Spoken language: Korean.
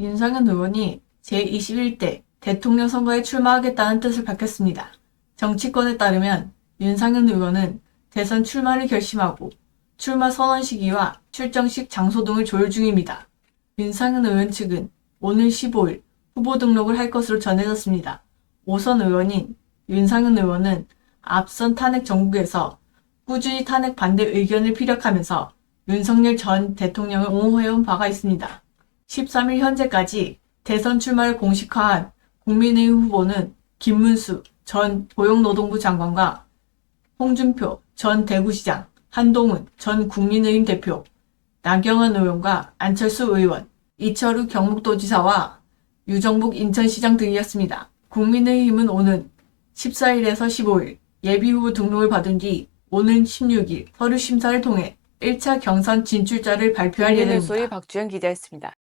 윤상현 의원이 제21대 대통령 선거에 출마하겠다는 뜻을 밝혔습니다. 정치권에 따르면 윤상현 의원은 대선 출마를 결심하고 출마 선언 시기와 출정식 장소 등을 조율 중입니다. 윤상현 의원 측은 오늘 15일 후보 등록을 할 것으로 전해졌습니다. 오선 의원인 윤상현 의원은 앞선 탄핵 정국에서 꾸준히 탄핵 반대 의견을 피력하면서 윤석열 전 대통령을 옹호해온 바가 있습니다. 13일 현재까지 대선 출마를 공식화한 국민의힘 후보는 김문수 전 고용노동부 장관과 홍준표 전 대구시장, 한동훈 전 국민의힘 대표, 나경원 의원과 안철수 의원, 이철우 경북도지사와 유정복 인천시장 등이었습니다. 국민의힘은 오는 14일에서 15일 예비후보 등록을 받은 뒤 오는 16일 서류 심사를 통해 1차 경선 진출자를 발표할 국민의 예정입니다. 박주영 기자였습니다.